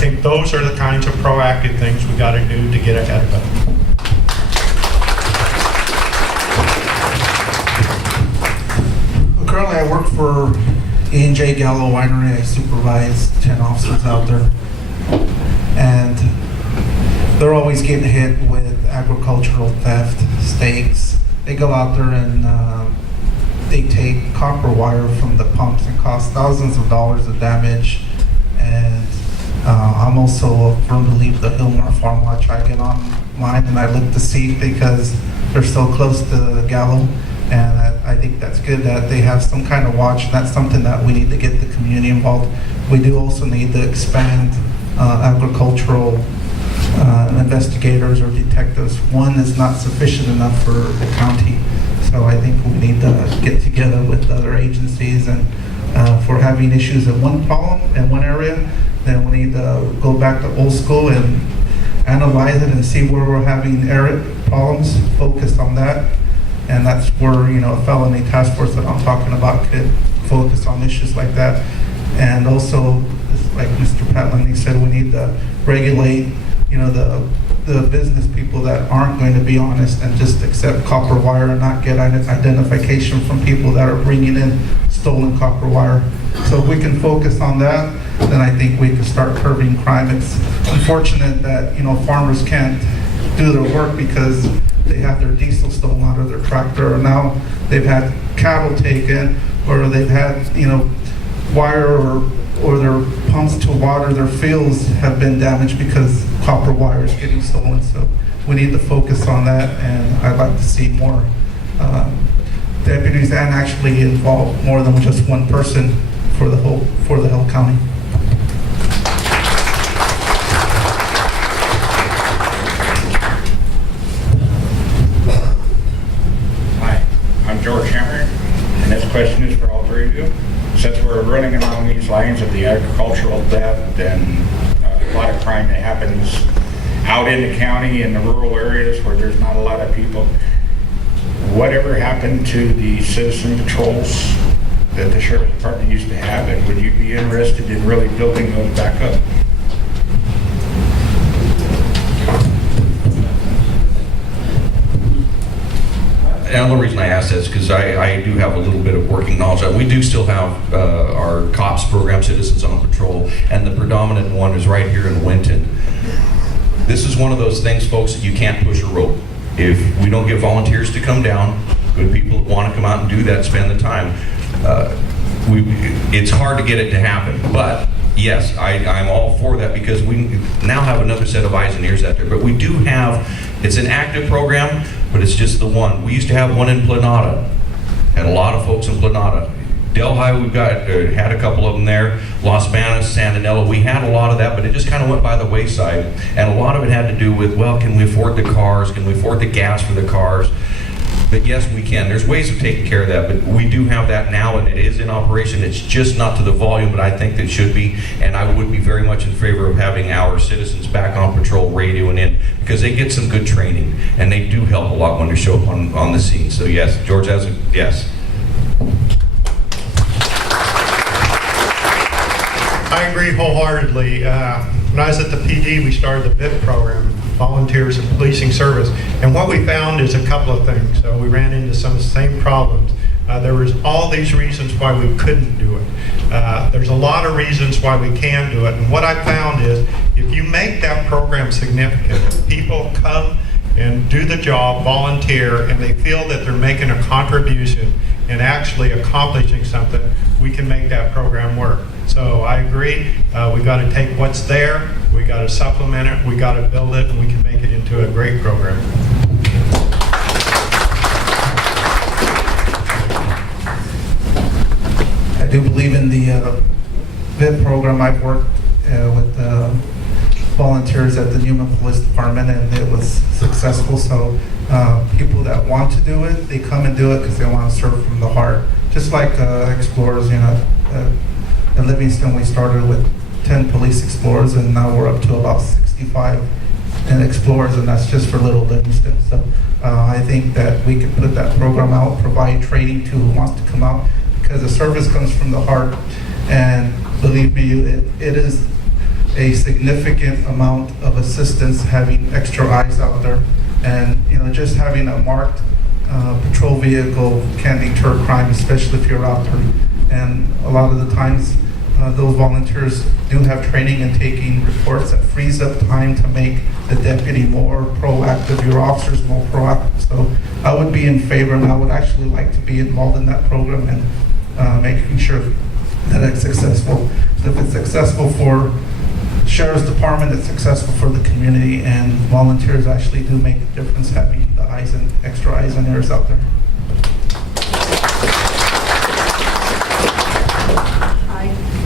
think those are the kinds of proactive things we got to do to get ahead of it. Currently, I work for E&J Gallo Winery. I supervise 10 officers out there. And they're always getting hit with agricultural theft, stakes. They go out there and they take copper wire from the pumps and cause thousands of dollars of damage. And I'm also a firm believer the Hillmar Farm Watch. I get online and I look to see because they're so close to Gallo. And I think that's good that they have some kind of watch, and that's something that we need to get the community involved. We do also need to expand agricultural investigators or detectives. One is not sufficient enough for the county. So I think we need to get together with other agencies, and if we're having issues in one problem, in one area, then we need to go back to old school and analyze it and see where we're having problems, focus on that. And that's where, a felony task force that I'm talking about could focus on issues like that. And also, like Mr. Patland, he said, we need to regulate, the business people that aren't going to be honest and just accept copper wire and not get identification from people that are bringing in stolen copper wire. So if we can focus on that, then I think we can start curbing crime. It's unfortunate that, farmers can't do their work because they have their diesel stolen out of their tractor, or now they've had cattle taken, or they've had, wire or their pumps to water their fields have been damaged because copper wire is getting stolen. So we need to focus on that, and I'd like to see more deputies and actually involve more than just one person for the whole county. Question is for all three of you. Since we're running along these lines of the agricultural theft and a lot of crime that happens out in the county in the rural areas where there's not a lot of people, whatever happened to the citizen patrols that the sheriff's department used to have, and would you be interested in really building those back up? And the reason I ask that is because I do have a little bit of working knowledge. We do still have our COPS program, Citizens on Patrol, and the predominant one is right here in Winton. This is one of those things, folks, that you can't push a rope. If we don't get volunteers to come down, good people that want to come out and do that, spend the time, it's hard to get it to happen. But yes, I'm all for that because we now have another set of eyes and ears out there. But we do have, it's an active program, but it's just the one. We used to have one in Planada. Had a lot of folks in Planada. Delhi, we've got, had a couple of them there. Las Manas, Sandinella, we had a lot of that, but it just kind of went by the wayside. And a lot of it had to do with, well, can we afford the cars? Can we afford the gas for the cars? But yes, we can. There's ways of taking care of that, but we do have that now, and it is in operation. It's just not to the volume, but I think that should be, and I would be very much in favor of having our citizens back on patrol radioing in, because they get some good training, and they do help a lot when they show up on the scene. So yes, George has a yes. I agree wholeheartedly. When I was at the PD, we started the VIP program, Volunteers in Policing Service. And what we found is a couple of things. So we ran into some of the same problems. There was all these reasons why we couldn't do it. There's a lot of reasons why we can do it. And what I found is if you make that program significant, people come and do the job, volunteer, and they feel that they're making a contribution and actually accomplishing something, we can make that program work. So I agree, we got to take what's there, we got to supplement it, we got to build it, and we can make it into a great program. I do believe in the VIP program. I've worked with volunteers at the Newman Police Department, and it was successful. So people that want to do it, they come and do it because they want to serve from the heart. Just like explorers, in Livingston, we started with 10 police explorers, and now we're up to about 65 explorers, and that's just for Little Livingston. So I think that we could put that program out, provide training to who wants to come out, because the service comes from the heart. And believe me, it is a significant amount of assistance having extra eyes out there. And, just having a marked patrol vehicle can deter crime, especially if you're out there. And a lot of the times, those volunteers do have training in taking reports that frees up time to make the deputy more proactive, your officers more proactive. So I would be in favor, and I would actually like to be involved in that program and making sure that it's successful. If it's successful for Sheriff's Department, it's successful for the community, and volunteers actually do make a difference having the eyes and extra eyes and ears out there.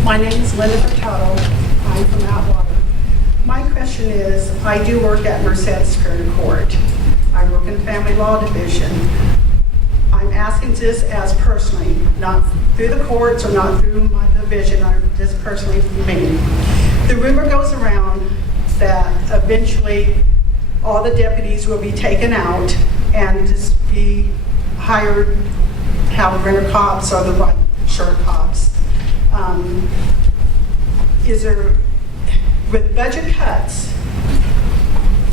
My name is Linda Furtado. I'm from Atwater. My question is, I do work at Merced Superior Court. I work in the Family Law Division. I'm asking this as personally, not through the courts or not through my division, or just personally for me. The rumor goes around that eventually all the deputies will be taken out and just be hired, have renter cops or the right shirt cops. Is there, with budget cuts,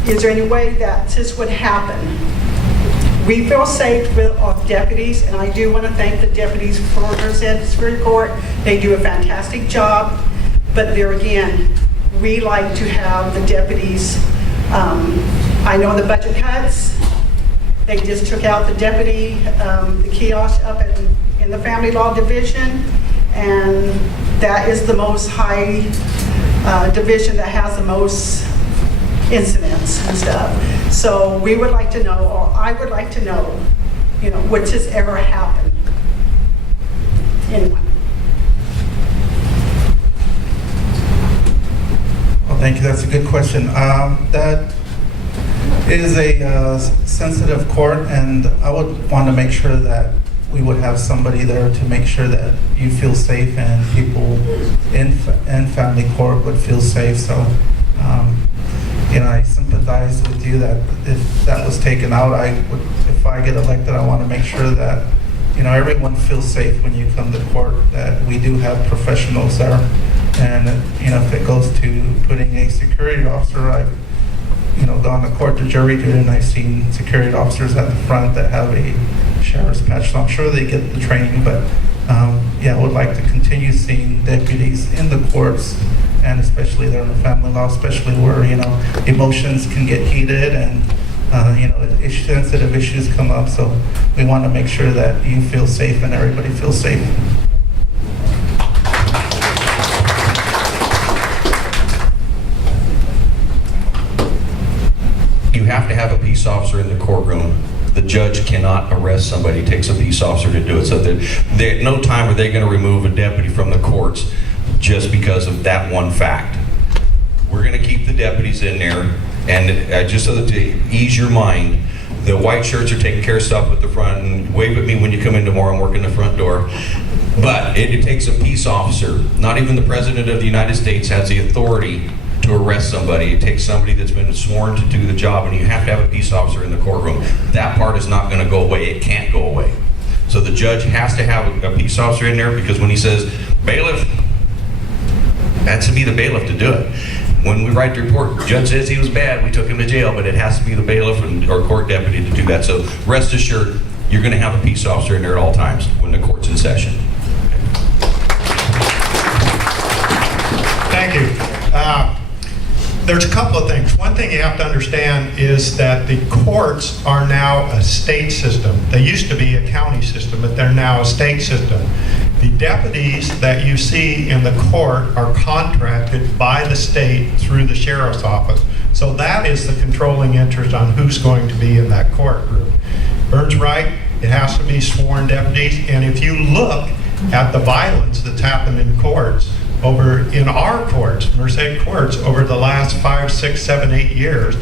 is there any way that this would happen? We feel safe with our deputies, and I do want to thank the deputies for Merced Superior Court. They do a fantastic job, but there again, we like to have the deputies. I know the budget cuts, they just took out the deputy, the kiosk up in the Family Law Division, and that is the most high division that has the most incidents and stuff. So we would like to know, or I would like to know, would this ever happen? Anyway. Well, thank you. That's a good question. That is a sensitive court, and I would want to make sure that we would have somebody there to make sure that you feel safe and people in family court would feel safe. So, I sympathize with you that if that was taken out, if I get elected, I want to make sure that, everyone feels safe when you come to court, that we do have professionals there. And, if it goes to putting a security officer, I've gone to court to jury duty, and I've seen security officers at the front that have a sheriff's patch, so I'm sure they get the training, but I would like to continue seeing deputies in the courts, and especially there in family law, especially where, emotions can get heated and, sensitive issues come up, so we want to make sure that you feel safe and everybody feels safe. You have to have a peace officer in the courtroom. The judge cannot arrest somebody. It takes a peace officer to do it. So that at no time are they going to remove a deputy from the courts just because of that one fact. We're going to keep the deputies in there, and just so that to ease your mind, the white shirts are taking care of stuff at the front, and wave at me when you come in tomorrow. I'm working the front door. But it takes a peace officer. Not even the President of the United States has the authority to arrest somebody. It takes somebody that's been sworn to do the job, and you have to have a peace officer in the courtroom. That part is not going to go away. It can't go away. So the judge has to have a peace officer in there, because when he says, bailiff, that's to be the bailiff to do it. When we write the report, the judge says he was bad, we took him to jail, but it has to be the bailiff or court deputy to do that. So rest assured, you're going to have a peace officer in there at all times when the court's in session. Thank you. There's a couple of things. One thing you have to understand is that the courts are now a state system. They used to be a county system, but they're now a state system. The deputies that you see in the court are contracted by the state through the sheriff's office. So that is the controlling interest on who's going to be in that courtroom. Vern's right, it has to be sworn deputies. And if you look at the violence that's happened in courts, in our courts, Merced courts, over the last 5, 6, 7, 8 years,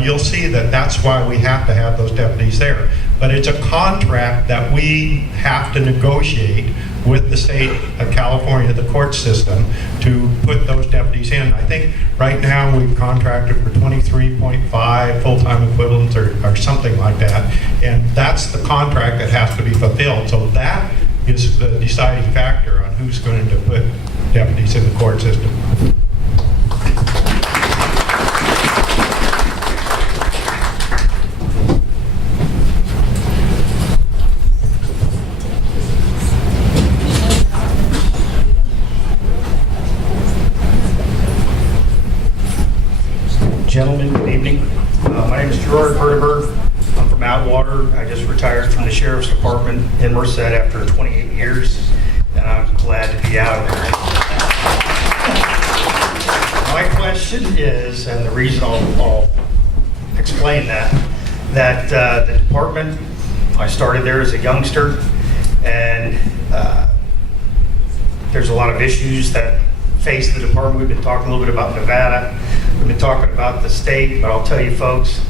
you'll see that that's why we have to have those deputies there. But it's a contract that we have to negotiate with the state of California, the court system, to put those deputies in. I think right now we've contracted for 23.5 full-time equivalents or something like that. And that's the contract that has to be fulfilled. So that is the deciding factor on who's going to put deputies in the court system. Gentlemen, good evening. My name is Gerard Herdeberg. I'm from Atwater. I just retired from the Sheriff's Department in Merced after 28 years, and I'm glad to be out of there. My question is, and the reason I'll explain that the department, I started there as a youngster, and there's a lot of issues that face the department. We've been talking a little bit about Nevada. We've been talking about the state, but I'll tell you folks,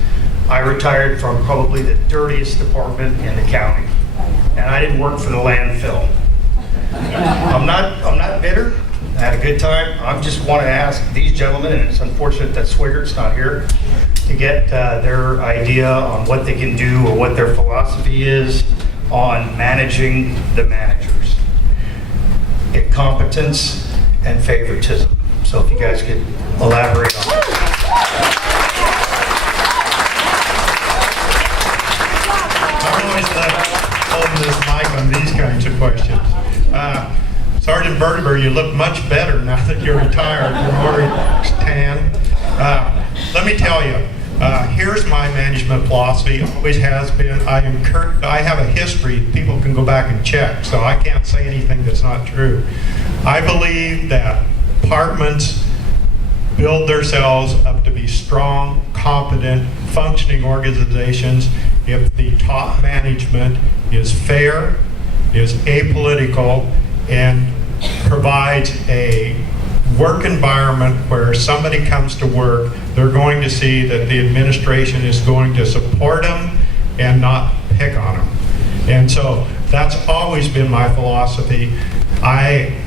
I retired from probably the dirtiest department in the county, and I didn't work for the landfill. I'm not bitter. I had a good time. I just want to ask these gentlemen, and it's unfortunate that Swiggert's not here, to get their idea on what they can do or what their philosophy is on managing the managers. Incompetence and favoritism. So if you guys could elaborate on that. I always like holding this mic on these kinds of questions. Sergeant Verteber, you look much better now that you're retired. You're more tan. Let me tell you, here's my management philosophy. Always has been. I have a history. People can go back and check, so I can't say anything that's not true. I believe that departments build themselves up to be strong, competent, functioning organizations if the top management is fair, is apolitical, and provides a work environment where somebody comes to work, they're going to see that the administration is going to support them and not pick on them. And so that's always been my philosophy. I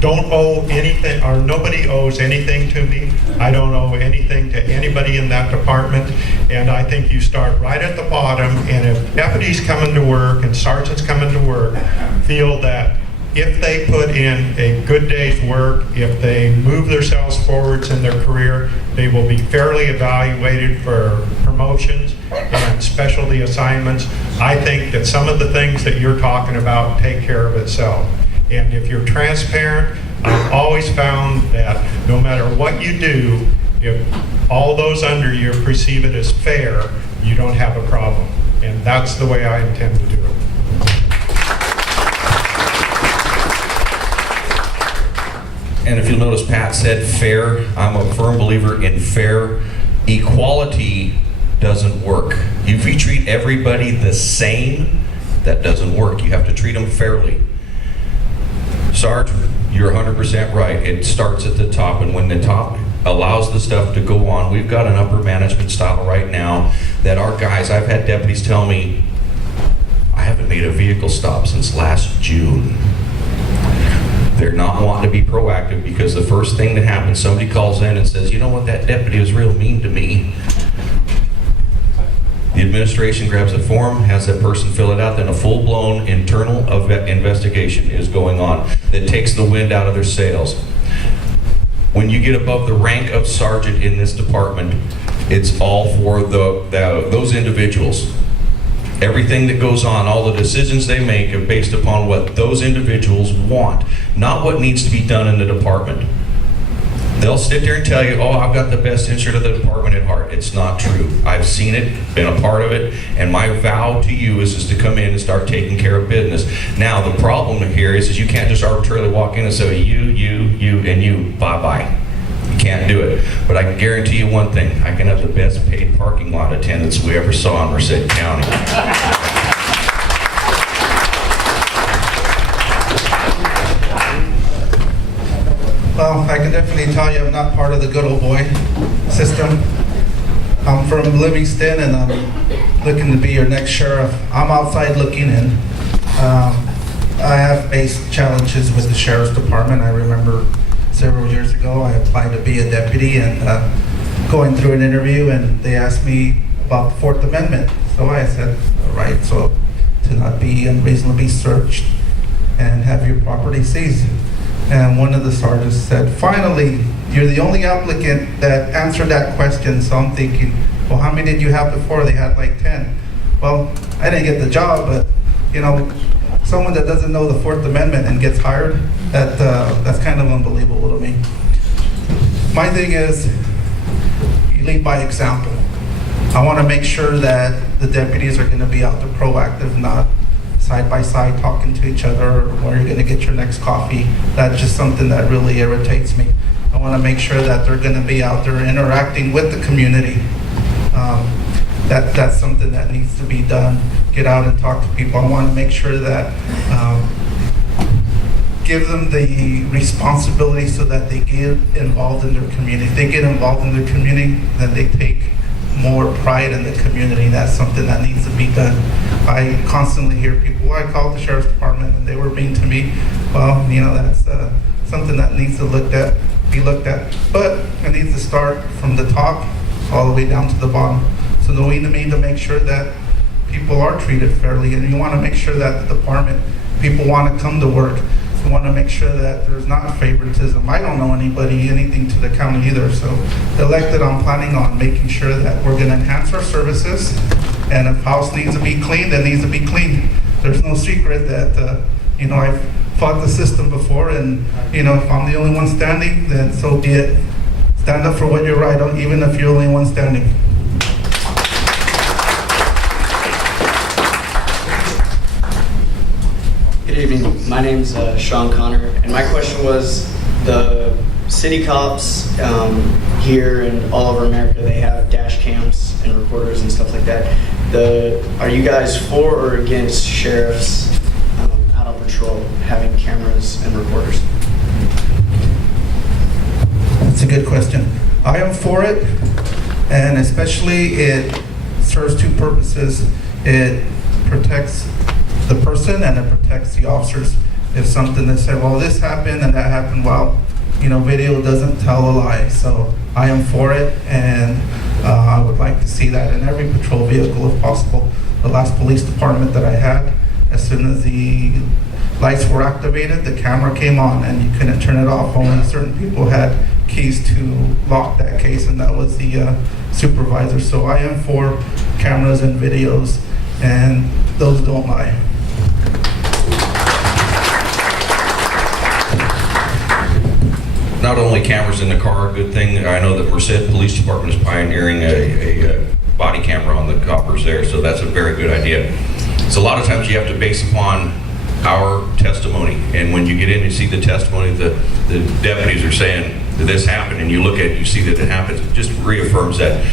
don't owe anything, or nobody owes anything to me. I don't owe anything to anybody in that department. And I think you start right at the bottom, and if deputies coming to work and sergeants coming to work feel that if they put in a good day's work, if they move themselves forwards in their career, they will be fairly evaluated for promotions and specialty assignments. I think that some of the things that you're talking about take care of itself. And if you're transparent, I've always found that no matter what you do, if all those under you perceive it as fair, you don't have a problem. And that's the way I intend to do it. And if you'll notice, Pat said fair. I'm a firm believer in fair. Equality doesn't work. If you treat everybody the same, that doesn't work. You have to treat them fairly. Sarge, you're 100% right. It starts at the top, and when the top allows the stuff to go on, we've got an upper management style right now that our guys, I've had deputies tell me, I haven't made a vehicle stop since last June. They're not wanting to be proactive because the first thing that happens, somebody calls in and says, you know what, that deputy was real mean to me. The administration grabs a form, has that person fill it out, then a full-blown internal investigation is going on that takes the wind out of their sails. When you get above the rank of sergeant in this department, it's all for those individuals. Everything that goes on, all the decisions they make are based upon what those individuals want, not what needs to be done in the department. They'll sit there and tell you, oh, I've got the best interest of the department at heart. It's not true. I've seen it, been a part of it, and my vow to you is to come in and start taking care of business. Now, the problem here is you can't just arbitrarily walk in and say, you, and you, bye-bye. You can't do it. But I can guarantee you one thing. I can have the best paid parking lot attendants we ever saw in Merced County. Well, I can definitely tell you I'm not part of the good old boy system. I'm from Livingston, and I'm looking to be your next sheriff. I'm outside looking in. I have faced challenges with the sheriff's department. I remember several years ago I applied to be a deputy, and going through an interview, and they asked me about the Fourth Amendment. So I said, all right, so to not be unreasonably searched and have your property seized. And one of the sergeants said, finally, you're the only applicant that answered that question. So I'm thinking, well, how many did you have before? They had like 10. Well, I didn't get the job, but you know, someone that doesn't know the Fourth Amendment and gets hired, that's kind of unbelievable to me. my thing is, you lead by example. I want to make sure that the deputies are going to be out there proactive, not side by side talking to each other, or where you're going to get your next coffee. That's just something that really irritates me. I want to make sure that they're going to be out there interacting with the community. That's something that needs to be done. Get out and talk to people. I want to make sure that give them the responsibility so that they get involved in their community. If they get involved in their community, then they take more pride in the community. That's something that needs to be done. I constantly hear people, well, I called the sheriff's department and they were mean to me. Well, you know, that's something that needs to be looked at. But it needs to start from the top all the way down to the bottom. So we need to make sure that people are treated fairly, and you want to make sure that the department, people want to come to work. You want to make sure that there's not favoritism. I don't know anything to the county either, so elected, I'm planning on making sure that we're going to enhance our services, and if house needs to be cleaned, it needs to be cleaned. There's no secret that, you know, I've fought the system before, and, you know, if I'm the only one standing, then so be it. Stand up for what you're right on, even if you're the only one standing. Good evening. My name's Sean Connor, and my question was, the city cops here and all over America, they have dash cams and recorders and stuff like that. Are you guys for or against sheriffs out on patrol having cameras and recorders? That's a good question. I am for it, and especially it serves two purposes. It protects the person and it protects the officers. If something that said, well, this happened and that happened, well, you know, video doesn't tell a lie. So I am for it, and I would like to see that in every patrol vehicle if possible. The last police department that I had, as soon as the lights were activated, the camera came on and you couldn't turn it off. Only certain people had keys to lock that case, and that was the supervisor. So I am for cameras and videos, and those don't lie. Not only cameras in the car, a good thing. I know that Merced Police Department is pioneering a body camera on the coppers there, so that's a very good idea. So a lot of times you have to base upon our testimony, and when you get in and see the testimony, the deputies are saying that this happened, and you look at it, you see that it happens, it just reaffirms that.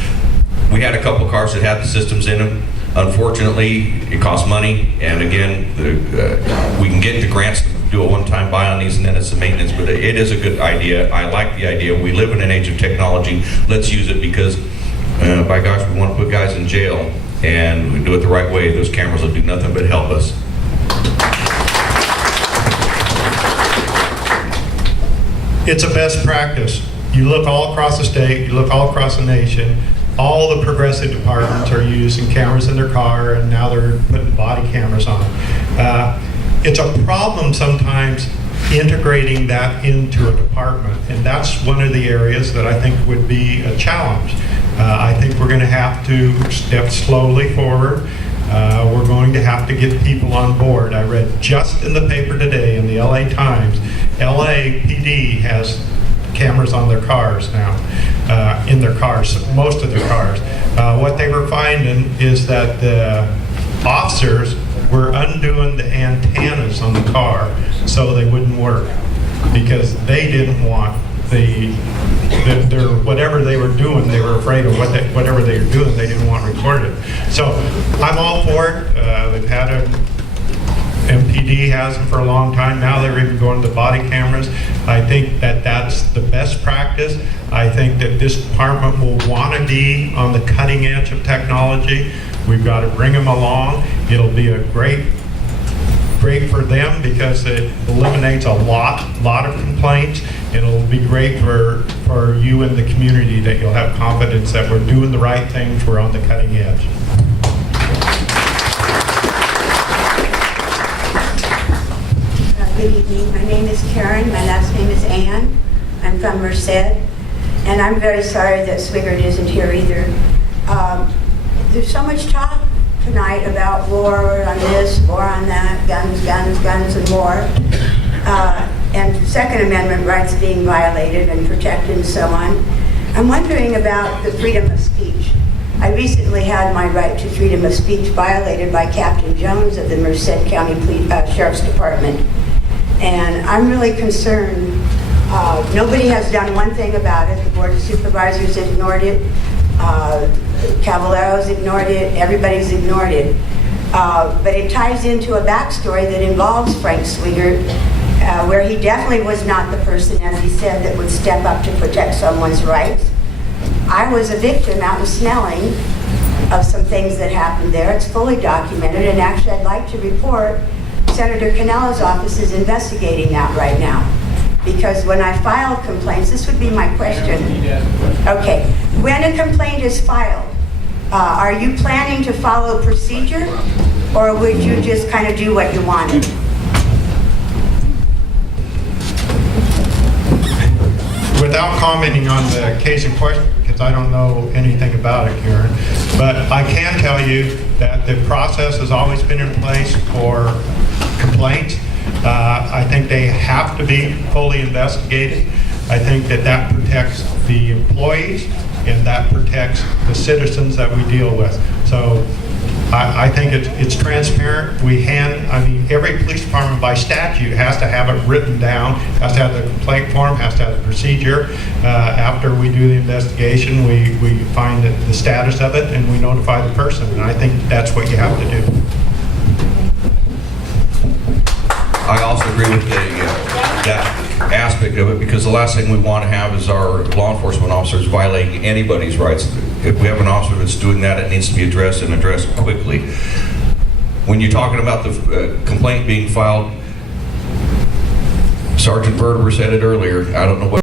We had a couple cars that had the systems in them. Unfortunately, it costs money, and again, we can get the grants to do a one-time buy on these, and then it's the maintenance, but it is a good idea. I like the idea. We live in an age of technology. Let's use it, because by gosh, we want to put guys in jail, and we do it the right way. Those cameras will do nothing but help us. It's a best practice. You look all across the state, you look all across the nation, all the progressive departments are using cameras in their car, and now they're putting body cameras on. It's a problem sometimes integrating that into a department, and that's one of the areas that I think would be a challenge. I think we're going to have to step slowly forward. We're going to have to get people on board. I read just in the paper today in the LA Times, LAPD has cameras on their cars now, in their cars, most of their cars. What they were finding is that the officers were undoing the antennas on the car so they wouldn't work, because they didn't want their whatever they were doing, they were afraid of whatever they were doing, they didn't want recorded. So I'm all for it. They've had MPD has them for a long time now. They're even going to body cameras. I think that that's the best practice. I think that this department will want to be on the cutting edge of technology. We've got to bring them along. It'll be a great for them, because it eliminates a lot of complaints. It'll be great for you and the community, that you'll have confidence that we're doing the right things, we're on the cutting edge. Good evening. My name is Karen. My last name is Ann. I'm from Merced, and I'm very sorry that Swigert isn't here either. There's so much talk tonight about war on this, war on that, guns, and more. and Second Amendment rights being violated and protected and so on. I'm wondering about the freedom of speech. I recently had my right to freedom of speech violated by Captain Jones of the Merced County Sheriff's Department. And I'm really concerned. Nobody has done one thing about it. The Board of Supervisors ignored it. Caballero's ignored it. Everybody's ignored it. But it ties into a backstory that involves Frank Swigert, where he definitely was not the person, as he said, that would step up to protect someone's rights. I was a victim out in Snelling of some things that happened there. It's fully documented, and actually I'd like to report Senator Canella's office is investigating that right now. Because when I filed complaints, this would be my question. Okay, when a complaint is filed, are you planning to follow procedure, or would you just kind of do what you wanted? Without commenting on the case in question, because I don't know anything about it, Karen, but I can tell you that the process has always been in place for complaints. I think they have to be fully investigated. I think that that protects the employees and that protects the citizens that we deal with. So I think it's transparent. Every police department by statute has to have it written down, has to have the complaint form, has to have the procedure. After we do the investigation, we find the status of it and we notify the person. And I think that's what you have to do. I also agree with that aspect of it, because the last thing we want to have is our law enforcement officers violating anybody's rights. If we have an officer that's doing that, it needs to be addressed and addressed quickly. When you're talking about the complaint being filed, Sergeant Verteber said it earlier, I don't know what